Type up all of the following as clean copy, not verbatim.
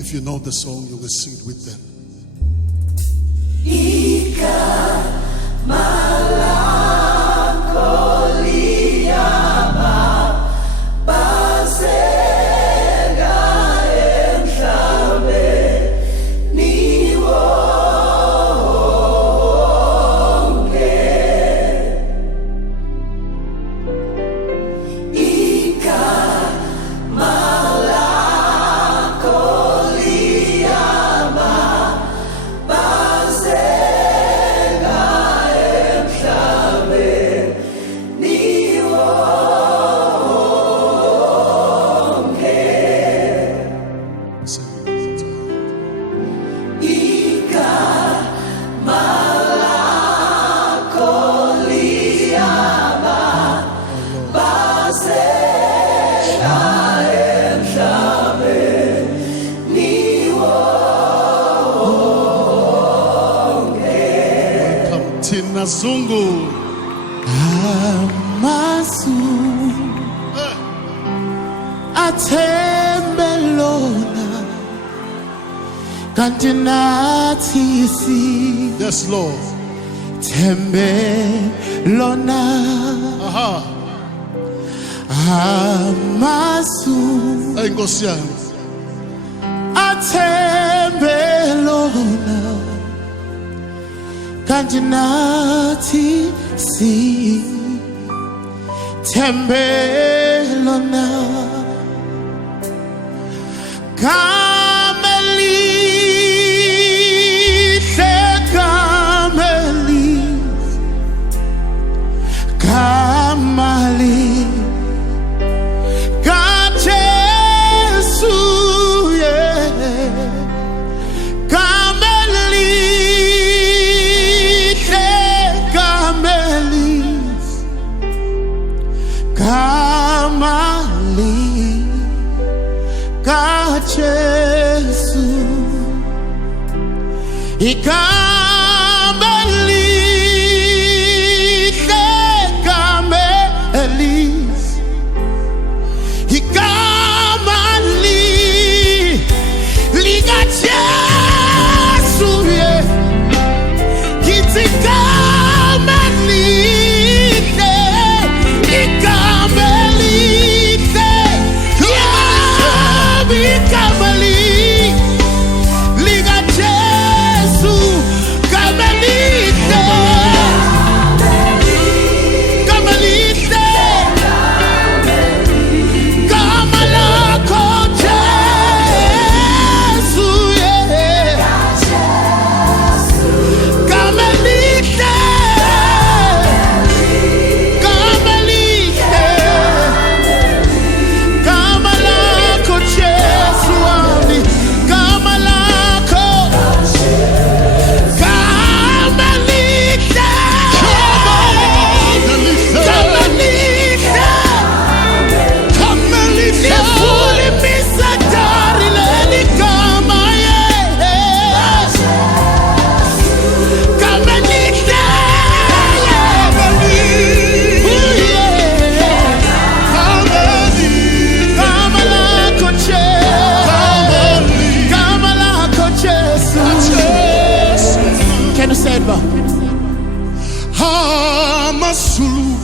If you know the song, you will sing it with them. Tina Zungu Amasu Atembelona Kantinati si Yes, Lord. Tembelona Amasu Engosian Atembelona Kantinati si Tembelona Kamelise Kamali Kajesu Kamali Kajesu Ikamali Kamelis Ikamali Liga Jesu Kitikamali Hamasulu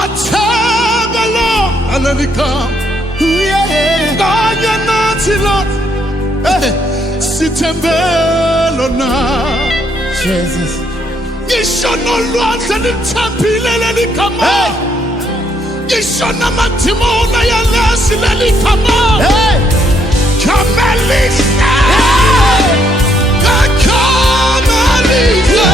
Atabalo Alanika Ganya Natilo Sitembelona Jesus Yishona Lwanza Nitapile Lelikama Yishona Matimona Yalasi Lelikama Kamelisa Kamelisa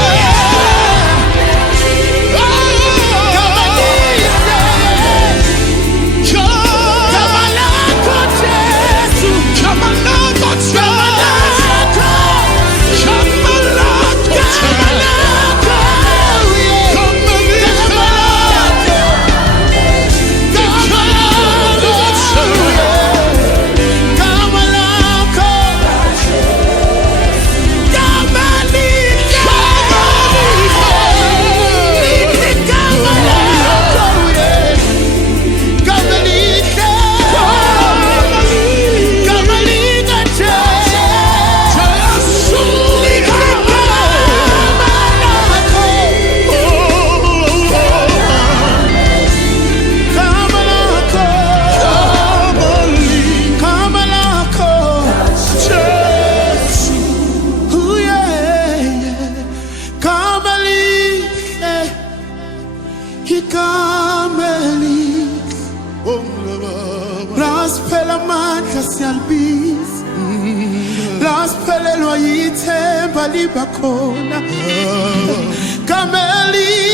Lasiphela amandla siyalibiza, lasiphelelwa yithemba liba khona. Kamelihle,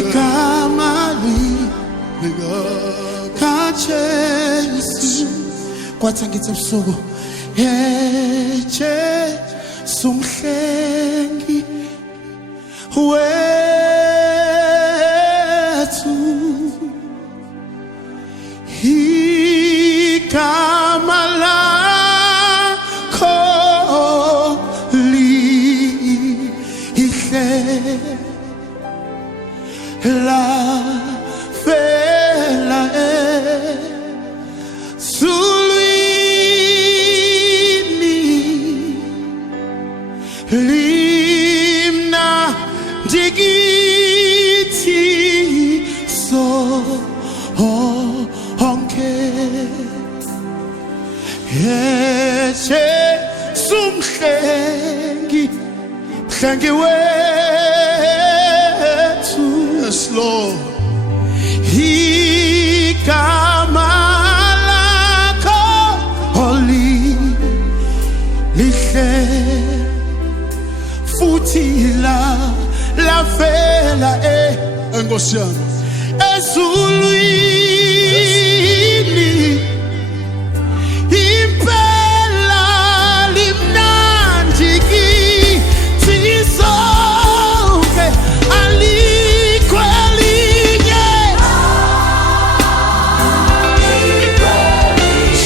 igama likaJesu. Kwathi ngithi ebusuku, Jesu umhlengi wethu, igama lakho lihle lavela ezulwini, limnandi kithi sonke. Jesu mhlengi, mhlengi wethu. Yes, Lord. Igama lakho lihle futhi lavela Enkosi yami. ezulwini, impela limnandi kithi sonke, alikho elinye.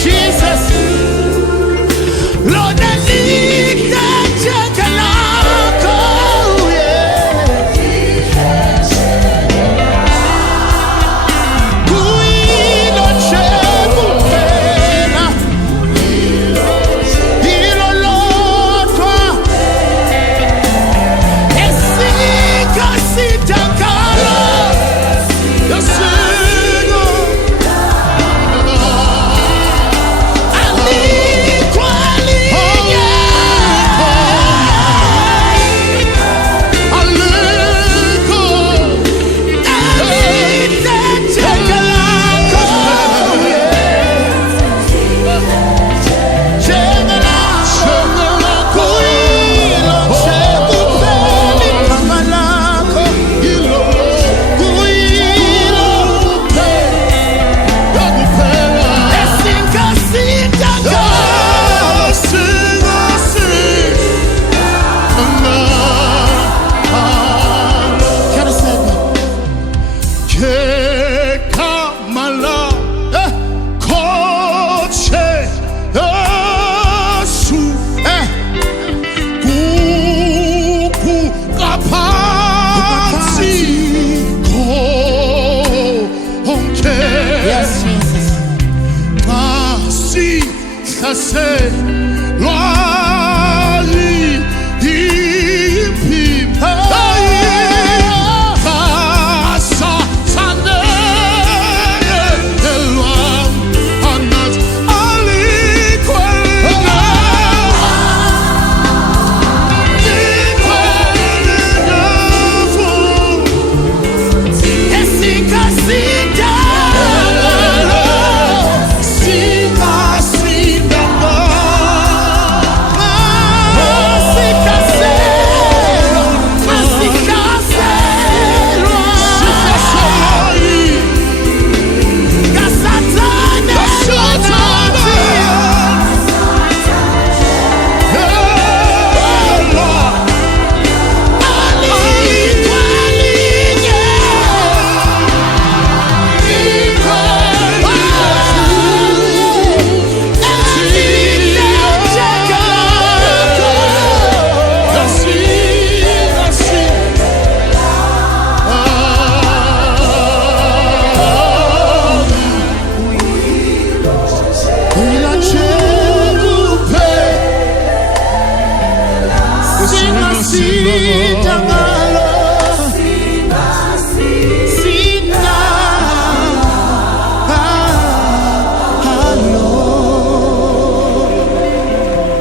Jesus, lona lihle njengelakho, kuyilo nje kuphela, yilo lodwa esingasidakala. Yasingo. Alikho elinye. Aliko. Elihle njengelakho, njengelakho, kuyilo nje kuphela igama lakho, kuyilo esingasidakala. Can I say that? Kamala koche Yesu kuku kaphansi konke Yes, Jesus. asi hlase Sing a